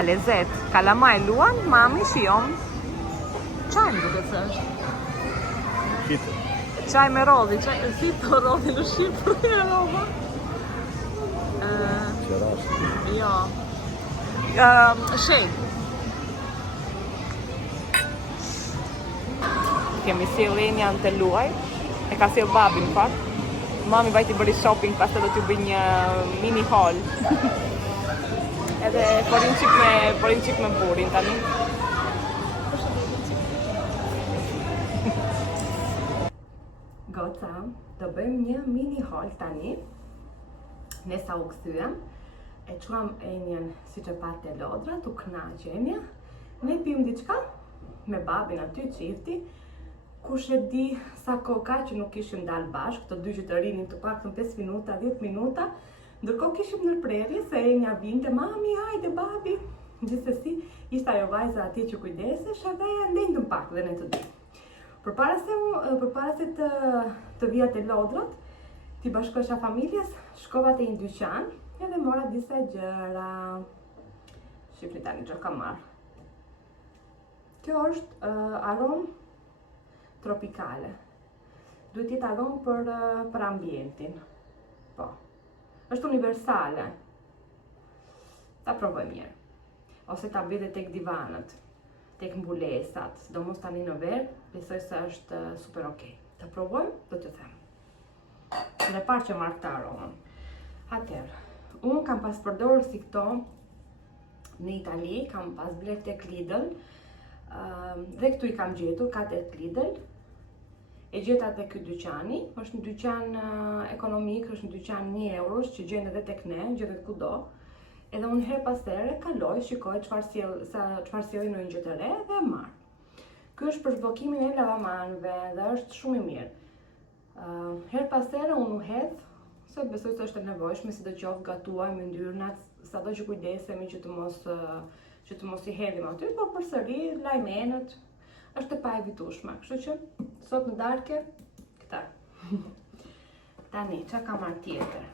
ka lezet. Kalamaj luan, mami shion. Qaj më duke të është? Kitër. Qaj me rodhi, si të rodhi në Shqipëri e roba? Qerash. Jo. Shenj. Kemi sjell Enjan të luaj. E ka sjell babin në fakt. Mami vajti bëri shopping, pastaj do t'ju bëj një mini haul. Edhe porin qik me burin tani. Goca, do bëjmë një mini haul tani. Nesa u kthyem. E quam Enjen si që patë e lodra, t'u knaq Enja. Ne pim diçka me babin aty qifti. Kush e di sa koka që nuk kishim dalë bashkë, të dy që të rinin të paktën 5 minuta, 10 minuta, ndërkohë kishim ndërprerje se Enja vinte, mami, hajde babi. Gjithsesi, ishte ajo vajza atje që kujdesesh edhe ndendëm pak dhe ne të dy. Përpara se të vija te lodrat, ti bashkohesha familjes, shkova te një dyqan edhe mora disa gjëra. Shifni tani që kam marrë. Kjo është aromë tropikale. Duhet jetë aromë për ambientin. Po. Është universale. Ta provoj mirë. Ose ta bëj tek divanët, tek mbulesat, sidomos tani në verë, besoj se është super okay. Ta provoj, do t'ju them. Dhe parë që marrë këtë aromën. Atëherë, unë kam pas përdorur si këto në Itali, kam pas bler tek Lidl. Dhe këtu i kam gjetur, ka tek Lidl. E gjeta te ky dyqani, është një dyqan ekonomik, është një dyqan 1 eurosh që gjendet edhe tek ne, gjendet kudo. Edhe unë her pas here kaloj, shikoj çfarë sjellin në një gjë të re dhe e marr. Ky është për zhbllokimin e lavamanëve dhe është shumë i mirë. Her pas here unë u hedh, se besoj se është e nevojshme, sidoqoftë gatuajmë yndyrnat, sado që kujdesemi që të mos i hedhim aty, por përsëri lajmenët është e pa evitueshme. Kështu që sot në darke këta. Tani, çka kam marrë tjetër?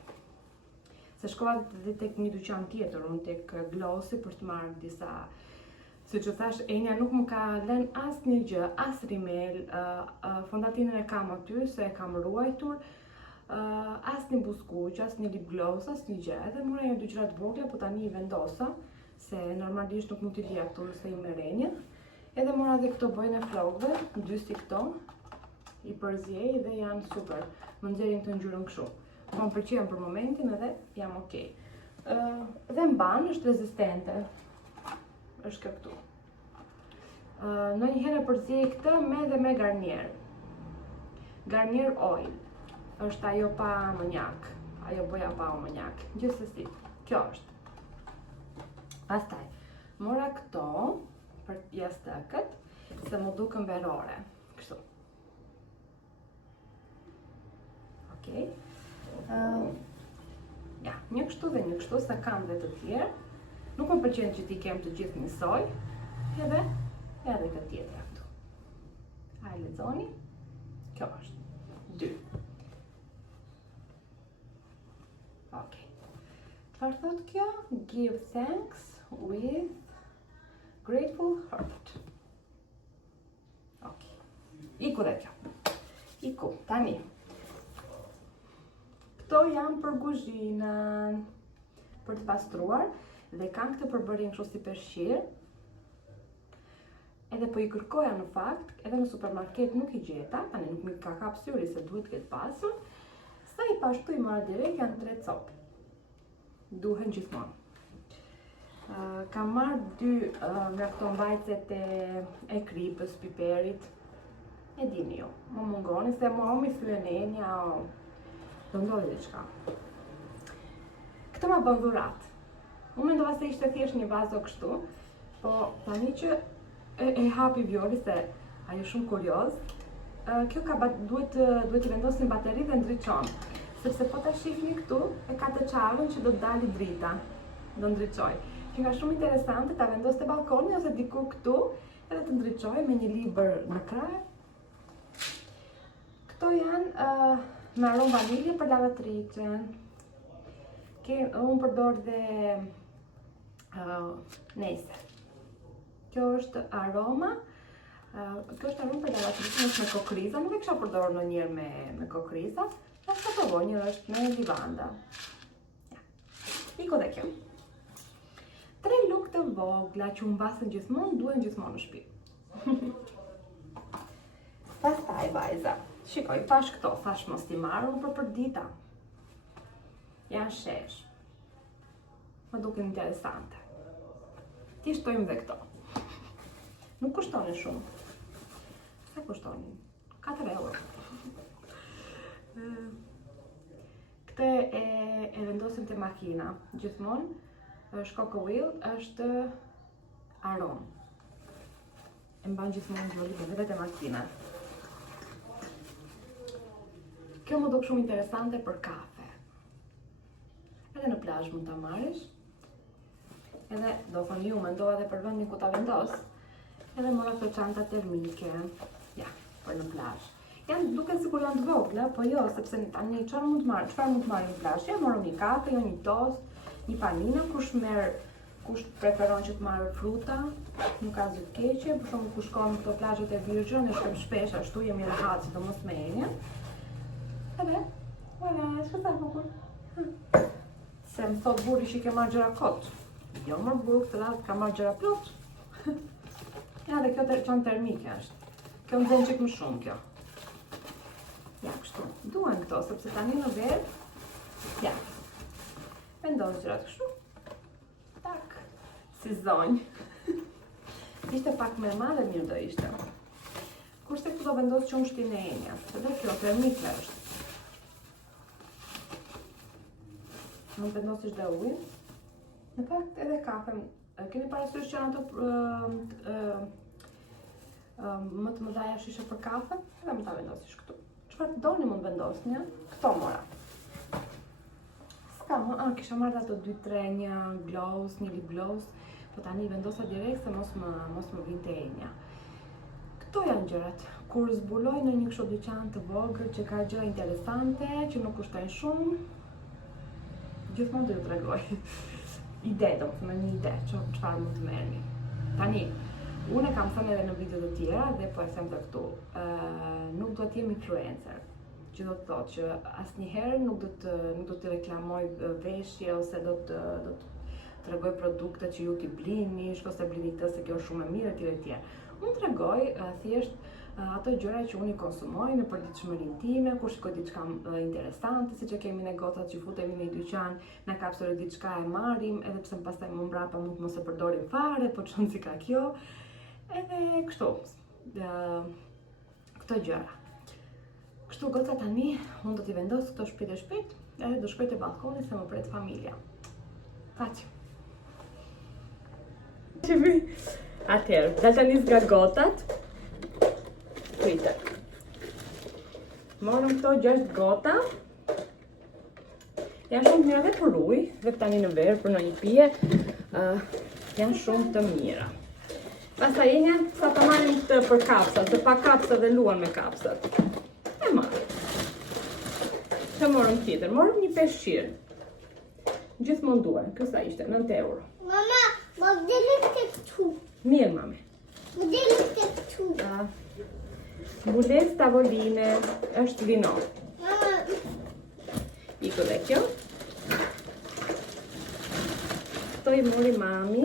Se shkova dhe tek një dyqan tjetër, unë tek Glossi për të marrë disa, siç u thash, Enja nuk më ka lënë asnjë gjë, as rimel, fondatinën e kam aty se e kam ruajtur, asnjë buskuq, asnjë lip gloss, asnjë gjë. Edhe mora një dy gjëra të vogla, po tani i vendosa, se normalisht nuk mund t'i lija këtu se i merrenjën. Edhe mora dhe këto bojnë e flokëve, dy si këto, i përzjej dhe janë super. Më nxjerrin të ngjyrën kështu. Më pëlqejnë për momentin edhe jam okay. Dhe mban, është rezistente. Është kjo këtu. Ndonjëherë përzjej këtë me Garnier. Garnier Oil. Është ajo pa amonjak. Ajo boja pa amonjak. Gjithsesi, kjo është. Pastaj, mora këto për jastëkët, se më duken verore. Kështu. Okej. Ja, një kështu dhe një kështu, se kam dhe të tjerë. Nuk më pëlqen që t'i kem të gjithë njësoj, edhe këtë tjetra këtu. Hajde lexoni. Kjo është 2. Okej. Çfarë thot kjo? Give thanks with grateful heart. Okej. Iku dhe kjo. Iku, tani. Këto janë për kuzhinën, për të pastruar, dhe kanë këtë përbërjen kështu si peshqir. Edhe po i kërkoja në fakt, edhe në supermarket nuk i gjeta, tani nuk mi ka kap syri se duhet këtë pasur. Sa i pashtu i marrë direkt janë 3 copë. Duhen gjithmonë. Kam marrë 2 nga këto mbajtset e kripës, piperit. E dini ju, më mungoni se më thyen Enja, do ndodhi diçka. Këtë ma bën dhurat. Unë mendova se ishte thjesht një vazo kështu, po tani që e hapi Vjoli se ajo shumë kurioz, kjo duhet i vendosin bateri dhe ndriçon. Sepse po ta shihni këtu, e ka të çavën që do të dali drita, do ndriçoj. Që nga shumë interesante, ta vendos te balkoni ose diku këtu, edhe të ndriçoj me një libër në krah. Këto janë me aromë vanilje për lavatricën. Unë përdor dhe Nese. Kjo është aroma. Kjo është aroma për lavatriçën me kokriza. Nuk e kisha përdorur ndonjëherë me kokriza. Ta provoj, një është me livanda. Ja. Iko dhe kjo. 3 lugë të vogla që mbasen gjithmonë, duhen gjithmonë në shtëpi. Pastaj vajza. Shikoj, pash këto, thash mos t'i marrë për dita. Janë shesh. Më duken interesante. Ti shtojmë dhe këto. Nuk kushtonin shumë. Sa kushtonin? 4 euro. Këtë e vendosim te makina. Gjithmonë, shkoko wheel është aromë. E mban gjithmonë gjolli edhe te makina. Kjo më duk shumë interesante për kafe. Edhe në plazh mund ta marrësh. Edhe do thonë ju mendova edhe për vendin ku ta vendos. Edhe mora këto çanta termike. Ja, për në plazh. Duket sikur janë të vogla, po jo, sepse tani çfarë mund të marrim në plazh? Ja, morëm një kafe, jo një tost, një panina, kush preferon që të marrë fruta, nuk ka asgjë të keqe, për shembull kush shkon në këto plazhet e Virgjën, ne shkojmë shpesh ashtu, jemi rehat, sidomos me Enja. Edhe, voilà, është sa bukur. Se më thot burri që ke marrë gjëra kot. Jo më burr këtë radhë ka marrë gjëra plot. Ja, dhe kjo çantë termike është. Kjo më vjen çik më shumë kjo. Ja, kështu. Duan këto, sepse tani në verë, ja, vendos gjërat kështu. Tak, si zonjë. Ishte pak më e madhe, mirë do ishte. Kurse këtu do vendos qumshtin e Enjas, edhe kjo termike është. Mund të vendosësh dhe ujin. Në fakt edhe kafen. Keni parasysh që janë ato më të mëdha shishe për kafe? Edhe më ta vendosësh këtu. Çfarë të doni mund vendosni, këto mora. S'ka më, kisha marrë ato 2-3, një gloss, një lip gloss, po tani vendosa direkt se mos më vinte Enja. Këto janë gjërat. Kur zbuloj në një kështu dyqan të vogël që ka gjëra interesante, që nuk kushtojnë shumë, gjithmonë do t'ju tregoj. Ide, do të thënë një ide, çfarë mund të merrni. Tani, unë kam thënë edhe në video të tjera dhe po e them të këtu. Nuk do të jem influencer. Që do të thotë që asnjëherë nuk do të reklamoj veshje ose do të tregoj produkte që ju t'i blini, ose blini këtë se kjo është shumë e mirë etj. Unë tregoj thjesht ato gjëra që unë i konsumoj në përditshmërinë time, kur shikoj diçka interesante, siç e kemi ne gocat që futemi në një dyqan, na kapsojë diçka e marrim, edhe pse pastaj më mbrapa mund të mos e përdorim fare, po çon si ka kjo. Edhe kështu. Këto gjëra. Kështu goca tani, unë do t'i vendos këto shpejt, edhe do shkoj te balkoni se më pret familja. Paçi. Atëherë, dal tani nga gotat. Kujtë. Morëm këto 6 gota. Janë shumë të mira dhe për ujë, dhe tani në verë për në një pije, janë shumë të mira. Pastaj Enja, sa të marrim këtë për kapsat, se pa kapsat dhe luan me kapsat. E marrim. Që morëm tjetër, morëm një peshqir. Gjithmonë duhen, kjo sa ishte, 9 euro. Mama, modeli këtu. Mirë, mami. Modeli këtu. Mbulesë tavoline, është vino. Mama, Iko dhe kjo. Këto i mori mami.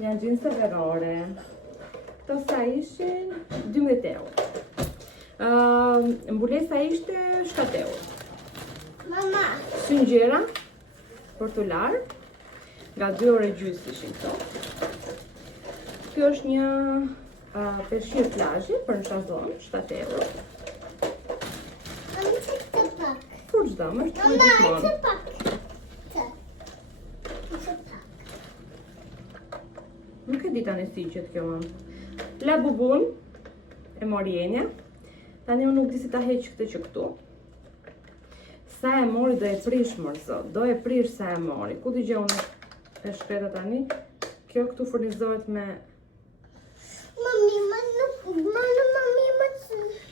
Janë gjinse verore. Këto sa ishin 12 euro. Mbulesa ishte 7 euro. mama, Syngjera për t'u larë, nga 2 orë e gjysmë ishin këto. Kjo është një peshqir plazhi për në shazon, 7 euro. mami çek të pak. Kur çdo më është Mama, gjithmonë. të pak. Të pak. Nuk e di tani si qëtë kjo mam. La bubun e mori Enja. Tani unë nuk di si ta heq këtë që këtu. Sa e mori do e prish mërzo. Do e prish sa e mori. Ku di gjë unë e shkreta tani? Kjo këtu furnizohet me... Mami, mami,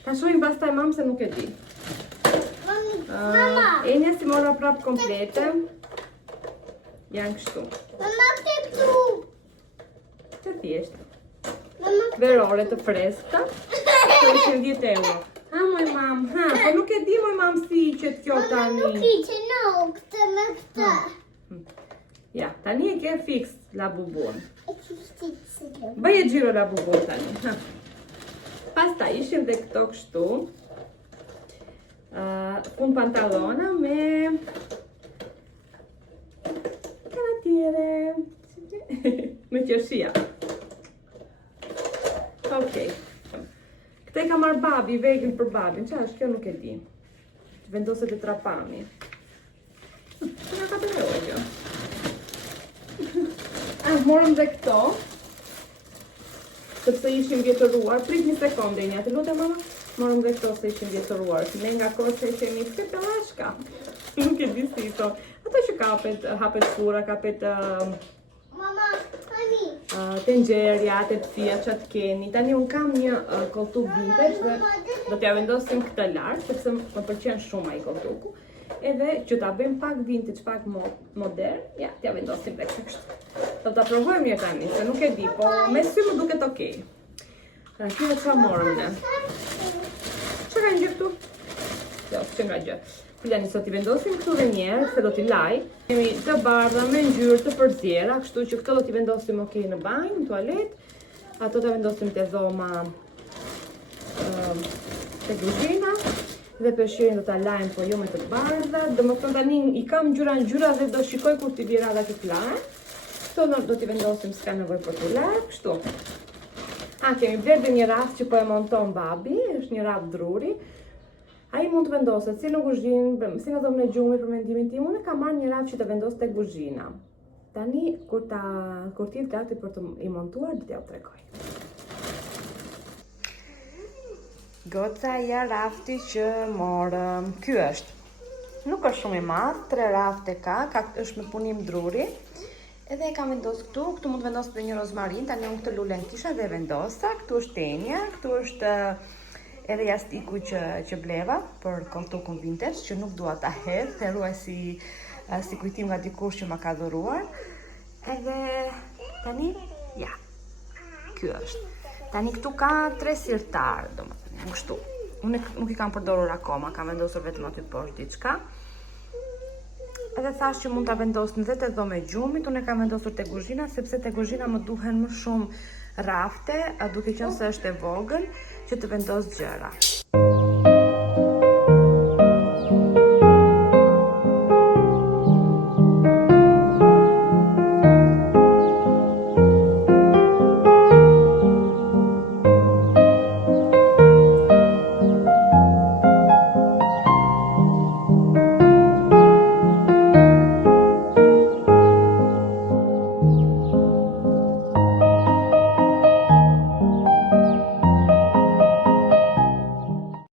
Ta shohim pastaj mam se nuk e di. mama, Enja si mora prap komplete. Janë kështu. mama, thjesht. Mama, Verore të freskëta, të ishin 10 euro. Ha, moj mam, ha, po nuk e di moj mam si qëtë kjo mama tani. nuk i që no, këtë me këtë. Ja, tani e ke fix la bubon. E kështë të të. Bëje gjiro la bubon tani. Ha. Pasta ishin dhe këto kështu. Pun pantalona me... Kanatiere. Me qërshia. Okej. Këte ka marrë babi, vegën për babin. Qa është kjo nuk e di. Vendoset e trapami. Që nga ka të leo kjo? Morëm dhe këto. Sepse ishin vjetëruar. Prit një sekonde një, të lutem mama? Morëm dhe këto se ishin vjetëruar. Ne nga kohë se ishemi s'ke pelashka. Nuk e di si to. Ato që hapet sura, kapet Mama, hani. tenxherja, tepsia, çat keni. Tani un kam një koltuk vintage dhe do t'ja vendosim këtë lart sepse më pëlqen shumë ai koltuku. Edhe që ta bëjmë pak vintage, pak modern, ja, t'ja vendosim dhe kështu. Do ta provojmë një tani, se nuk e di, po me sy më duket okej. Kjo çfarë morëm ne? Çka kanë gjë këtu? Jo, që nga gjë. Tani sot i vendosim këtu dhe njerë, se do t'i laj. Kemi të bardha me ngjyrë të përzjera, kështu që këto do t'i vendosim okej në banjë, në tualet. Ato t'a vendosim te dhoma te kuzhina. Dhe peshqerin do t'a lajmë, po jo me të bardha. Domethënë tani i kam ngjyra dhe do shikoj kur t'i vira dhe t'i lajmë. Këto do t'i vendosim s'ka nevojë për t'u lajmë, kështu. Kemi bler dhe një raft që po e monton babi, është një raft druri. Ai mund të vendoset si në kuzhinë, si në dhomën e gjumit për mendimin tim, unë kam marrë një raft që të vendos tek kuzhina. Tani kur t'jet gati për të i montuar, do t'ja u tregoj. Goca ja rafti që morëm. Ky është. Nuk është shumë i madh, 3 rafte ka, është me punim druri. Edhe e kam vendos këtu mund të vendos edhe një rozmarin, tani unë këtë lulen kisha dhe vendosa, këtu është tenja, këtu është edhe jastiku që bleva për koltukun vintage, që nuk dua ta hedh, e ruaj si kujtim nga dikush që ma ka dhuruar. Edhe tani, ja, ky është. Tani këtu ka 3 sirtar, domethënë, kështu. Unë nuk i kam përdorur akoma, kam vendosur vetëm aty poshtë diçka. Edhe thash që mund ta vendosim dhe te dhoma e gjumit, unë e kam vendosur te kuzhina sepse te kuzhina më duhen më shumë rafte, duke qenë se është e vogël, që të vendos gjëra.